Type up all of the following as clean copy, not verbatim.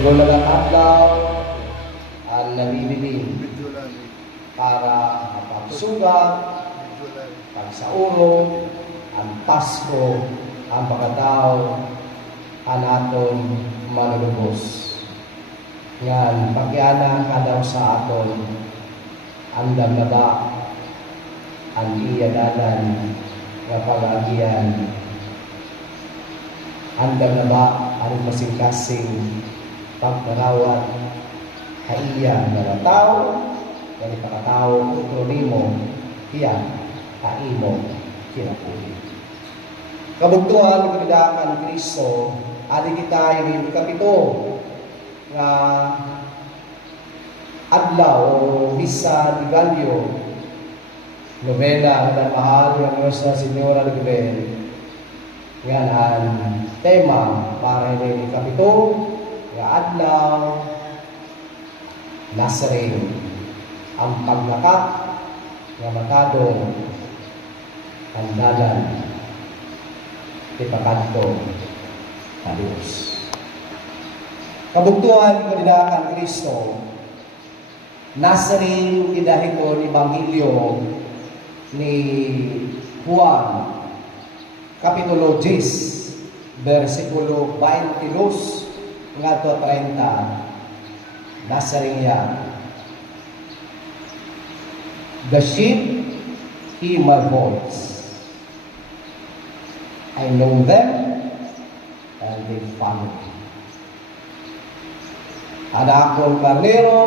Sugulagang adlaw ang nabibilin para mapagsugat, pagsauro, ang Pasko, ang pagkatao, ang aton manulubos. Yan, pagyanan kadaw sa aton, andam na ba, ang iyadanan, nga pag-agian, andam na ba, ang masing-kasing pagkarawat, haiya nga tao, yan pagkatao, ukronimo, hiyan, kaimo, kinapuli. Kabugtuhan, kanidakan Kristo, adi kita yung kapito, nga adlaw o misa di Gallo, novena na mahal ng Nuestra Señora de Gubel, nga ang tema para ni kapito, nga adlaw, Nazarene, ang paglakat, nga matadong, ang dalan, ipakadto, sa Diyos. Kabugtuhan ko nilakan Kristo, Nazarene kidahiton Ebanghelyo ni Juan, Kapitulo 10, versikulo 22 ngadto 30, Nazarene yan. The sheep hear my voice. I know them and they follow me. Hanakon karnero,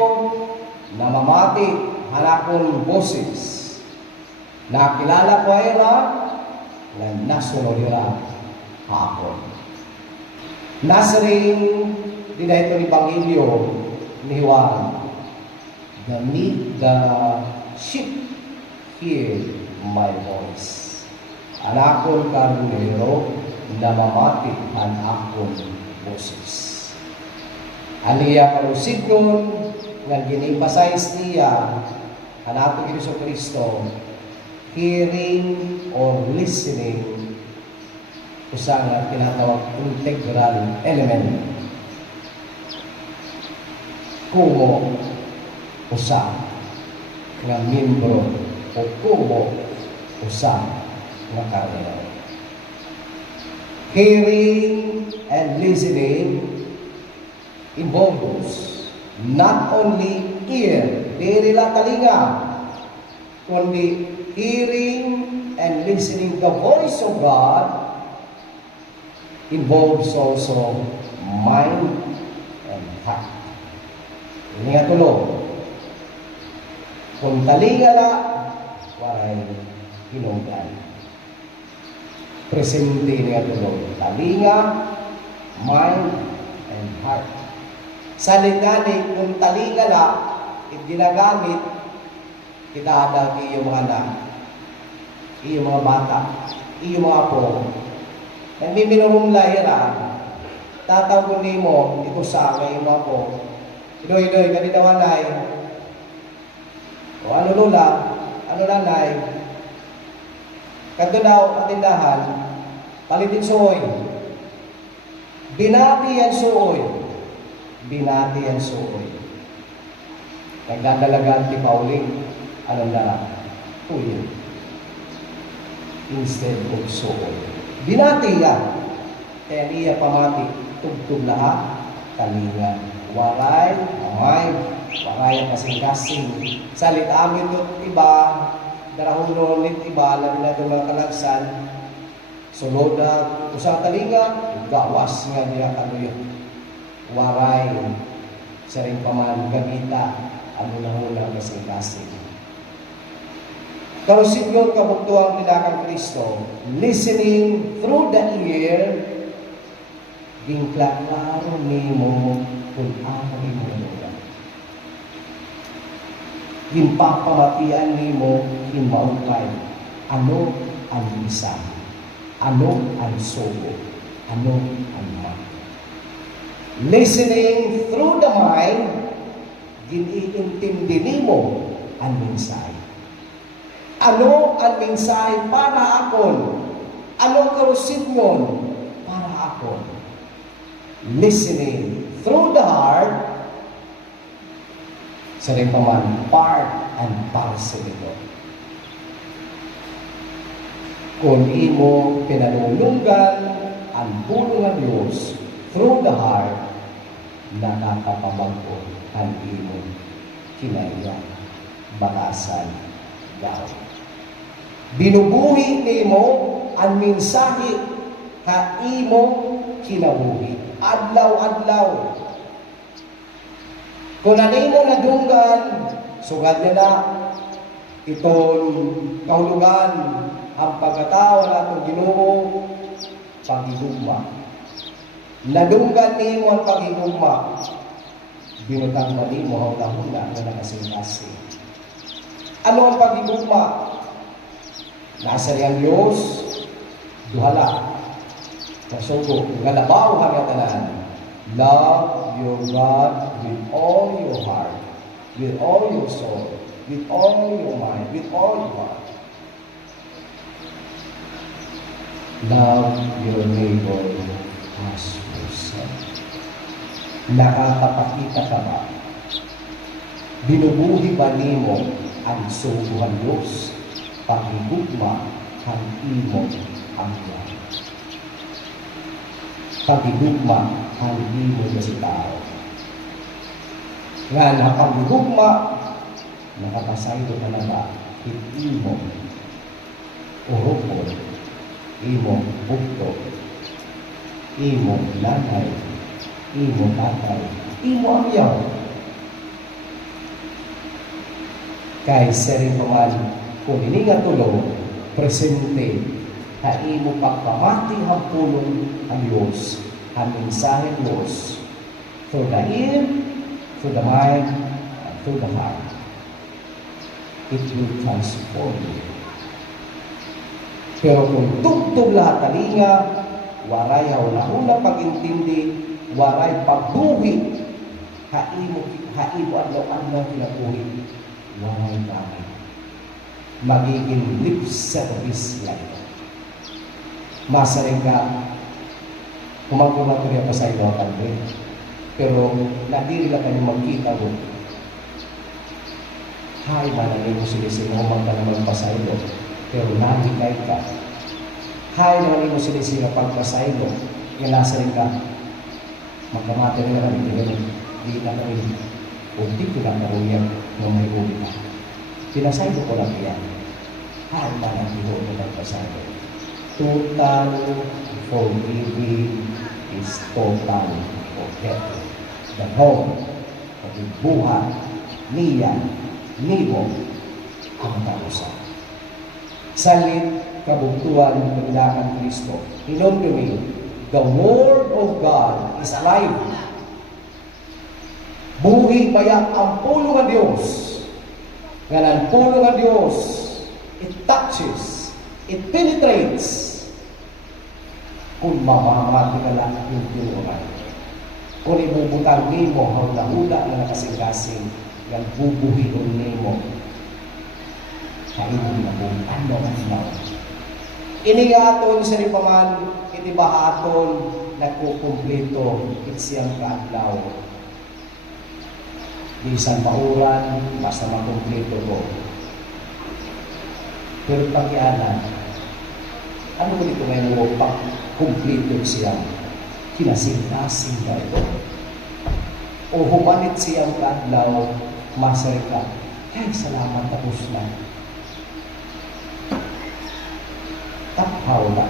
namamati, hanakon boses. Nakilala ko ay na nasunod nila hapon. Nazarene, di na ito ni Ebanghelyo ni Juan. The sheep hear my voice. Hanakon karnero, namamati, hanakon boses. Aniya kalusidon, nga ginipasize niya, hanato Kristo Kristo, hearing or listening, usa nga tinatawag integral element. Kumo, usa nga membro o kumo, usa nga karnero. Hearing and listening involves not only ear, diri la talinga, kundi hearing and listening the voice of God involves also mind and heart. Ini nga tulo. Kung talinga la, waray hinungdan. Presente ini nga tulo. Talinga, mind, and heart. Salitani, kung talinga na, ginagamit, kita daw iyong mga anak, iyong mga bata, iyong mga apo, nagmiminumumla yan tatawag mo, ito sa akin, iyong mga apo, idoy, kanitawanay, o ano lula, ano nanay, kanto daw atindahan, palitin suoy, binati yan suoy, binati ang suoy. Nagdadalagan ti Pauling, anong na, uyin. Instead of suoy. Binati yan. Kaya niya pamati, tugtog lahat, talinga. Waray, amay, waray ang kasing-kasing. Salit amin ito, iba, darahong nonit, iba, alam na ito mga kalagsan. Sunod na, usang talinga, gawas nga niya kanuyo. Waray, sa rin paman, gagita, ano na muna kasing-kasing. Karusin yun, kabuktuang nilakang Kristo, listening through the ear, gingklaro ni mo kung ano mo nila. Gimpapamatian ni mo, himaukay, ano ang isa, ano ang sobo, ano ang mga. Listening through the mind, giniintindi mo ang mensahe. Ano ang mensahe para akon? Ano karusin mo para akon? Listening through the heart, sa rin paman, part and parcel ito. Kung imo pinanulunggan ang pulong ng Diyos through the heart, nakakapamagpo ang imo kinaya, batasan, daw. Binubuhi nimo ang mensahe ha imo kinabuhi. Adlaw-adlaw. Kung ano mo nadunggan, sugad nila itong kahulugan ang pagkatao na itong Ginoo, pagigugma. Nadunggan nimo ang pagigugma, binutang ba nimo hawla-hula na nakasing-kasing. Ano ang pagigugma? Nasa riyang Diyos, duhala. Kasugo, nga labaw hangatanan. Love your God with all your heart, with all your soul, with all your mind, with all your heart. Love your neighbor as yourself. Nakakapakita ka ba? Binubuhi ba nimo ang suguhan Diyos? Pagigugma ang imo ang Diyos. Pagigugma ang imo sa tao. Nga na pagigugma, nakapasaydo ka na ba? Imo urupo, imo bukto, imo nanay, imo tatay, imo amyaw. Kay sering paman, kung ini nga tulong, presente, ha imo pagpamati ang pulong ang Diyos, ang mensahe ng Diyos, through the ear, through the mind, and through the heart. It will transform you. Pero kung tugtog lahat talinga, waray hauna-una pag-intindi, waray pagbuhi, ha imo adlaw-adlaw kinabuhi, waray bagay. Magiging lip service lang. Masaring ka, kumagkumaturya pa sa iyo ang pero nadiri lang kayo magkita mo. Hay, manangin mo sinising, humang ka naman pa sa iyo, pero nahikay ka. Hay, manangin mo sinising, pagpasay mo, yung nasa rin ka, magkamata rin naman, hindi na kami, hindi ko lang naruyan ng may uwi ka. Pinasay ko lang yan. Hay, manangin mo pagpasay mo. Total forgiving is total forgetting. The whole of the buhay niya, niyo, ang karusa. Salit kabuktuan ng paglakan Kristo. Hinumdumi, the Word of God is alive. Buhi payak ang pulong ng Diyos. Ngalan pulong ng Diyos, it touches, it penetrates. Kung mamamati ka lang yung tinuran. Kung ibubutang nimo, hawla-hula na nakasing-kasing, yung bubuhigon nimo, sa inyo na kung ano ang naman. Inigaton sa ripaman, itibahaton, nagkukumplito, itsiyang kaadlaw. Di isang pauran, basta makumplito ko. Pero pag-ianan, ano mo dito ngayon mo pag-kumplito siya? Kinasing-kasing na ito. O humanit siyang kadlaw, masay ka. Ay, salamat, tapos na. Taphaw na.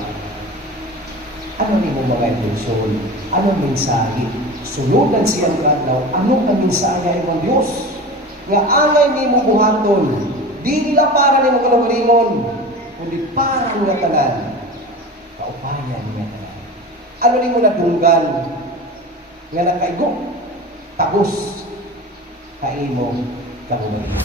Ano ni mo mga intensyon? Anong mensahe? Suludan siyang kadlaw, anong ang mensahe ay ng Diyos? Nga angay ni mo buhaton, di nila para ni mo kalagulingon, kundi para nila tanan. Kaupayan niya tanan. Ano ni mo nadunggan? Nga nakaigong, tapos, kaimo, kagulingon.